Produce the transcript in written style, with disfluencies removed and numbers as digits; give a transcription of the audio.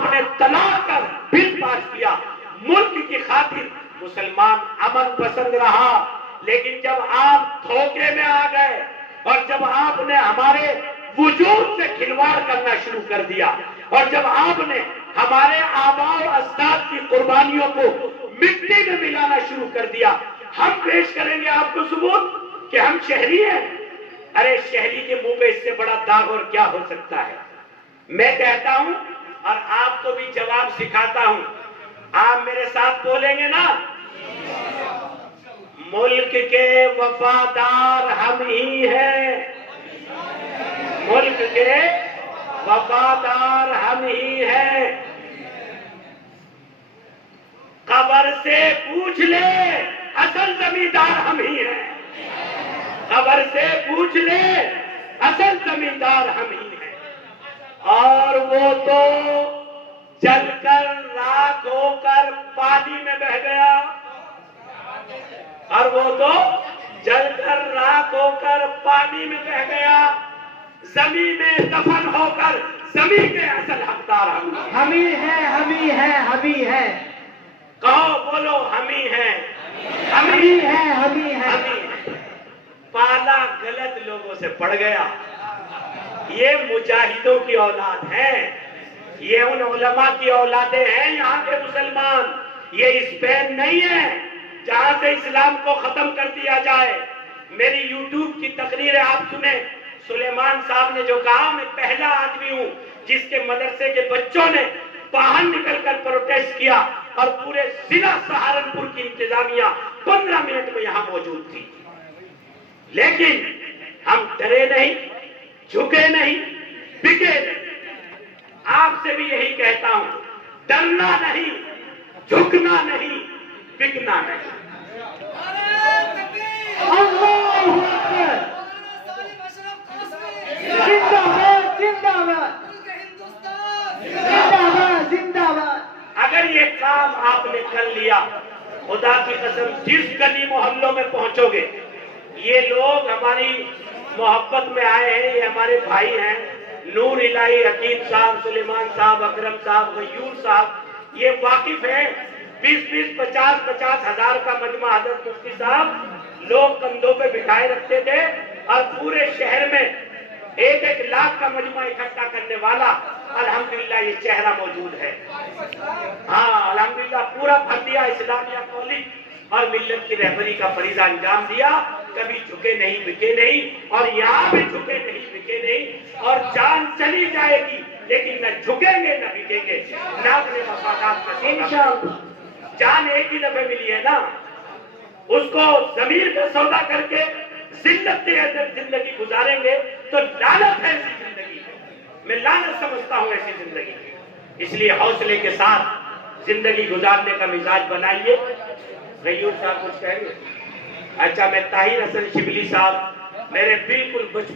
आपने तलाक का बिल पास किया, मुल्क की खातिर मुसलमान अमन पसंद रहा। लेकिन जब आप धोखे में आ गए और जब आपने हमारे वजूद से खिलवाड़ करना शुरू कर दिया और जब आपने हमारे आबाओ अजदाद की कुर्बानियों को मिट्टी में मिलाना शुरू कर दिया, हम पेश करेंगे आपको सबूत कि हम शहरी हैं। अरे शहरी के मुंह पे इससे बड़ा दाग और क्या हो सकता है। मैं कहता हूं और आपको भी जवाब सिखाता हूं, आप मेरे साथ बोलेंगे ना, मुल्क के वफादार हम ही हैं, मुल्क के वफादार हम ही हैं। कब्र से पूछ ले, असल जमींदार हम ही हैं। कब्र से पूछ ले, असल जमींदार हम ही हैं। और वो तो जलकर राख होकर पानी में बह गया, और वो तो जलकर राख होकर पानी में बह गया, जमीन में दफन होकर जमीन के असल हकदार हम ही हैं, हम ही हैं, हम ही हैं। कहो, बोलो, हम ही हैं, हम ही हैं, हम ही हैं, हम ही हैं। पाला गलत लोगों से पड़ गया। ये मुजाहिदों की औलाद है, ये उन उलमा की औलादे हैं यहाँ के मुसलमान। ये स्पेन नहीं है जहां से इस्लाम को खत्म कर दिया जाए। मेरी यूट्यूब की तकरीर आप सुने, सुलेमान साहब ने जो कहा, मैं पहला आदमी हूं जिसके मदरसे के बच्चों ने बाहर निकलकर प्रोटेस्ट किया और पूरे जिला सहारनपुर की इंतजामिया 15 मिनट में यहां मौजूद थी। लेकिन हम डरे नहीं, झुके नहीं, बिके नहीं। आपसे भी यही कहता हूं, डरना नहीं, झुकना नहीं, बिकना नहीं। जिंदाबाद, जिंदाबाद, जिंदाबाद, जिंदाबाद। अगर ये काम आपने कर लिया, खुदा की कसम, जिस गली मोहल्लों में पहुंचोगे, ये लोग हमारी मोहब्बत में आए हैं, ये हमारे भाई हैं, नूर इलाही हकीम साहब, सुलेमान साहब, अकरम साहब, गयूर साहब, ये वाकिफ है। 20-20, 50-50 हजार का मजमा हजरत मुफ्ती साहब लोग कंधों पे बिठाए रखते थे और पूरे शहर में 1-1 लाख का मजमा इकट्ठा करने वाला अल्हम्दुलिल्लाह ये चेहरा मौजूद है। हाँ, अल्हम्दुलिल्लाह पूरा फर्दिया इस्लामिया कॉलेज और मिल्लत की रहबरी का फरीजा अंजाम दिया। कभी झुके नहीं, बिके नहीं, और यहाँ भी झुके नहीं, बिके नहीं, और जान चली जाएगी लेकिन न झुकेंगे न बिकेंगे, ना अपने मफादात का सौदा। जान एक ही दफे मिली है ना, उसको जमीर का सौदा करके जिल्लत के अंदर जिंदगी गुजारेंगे तो लानत है ऐसी जिंदगी। मैं लानत समझता हूं ऐसी जिंदगी। इसलिए हौसले के साथ जिंदगी गुजारने का मिजाज बनाइए। गयूर साहब कुछ कहेंगे? अच्छा, मैं ताहिर हसन शिबली साहब, मेरे बिल्कुल बचपन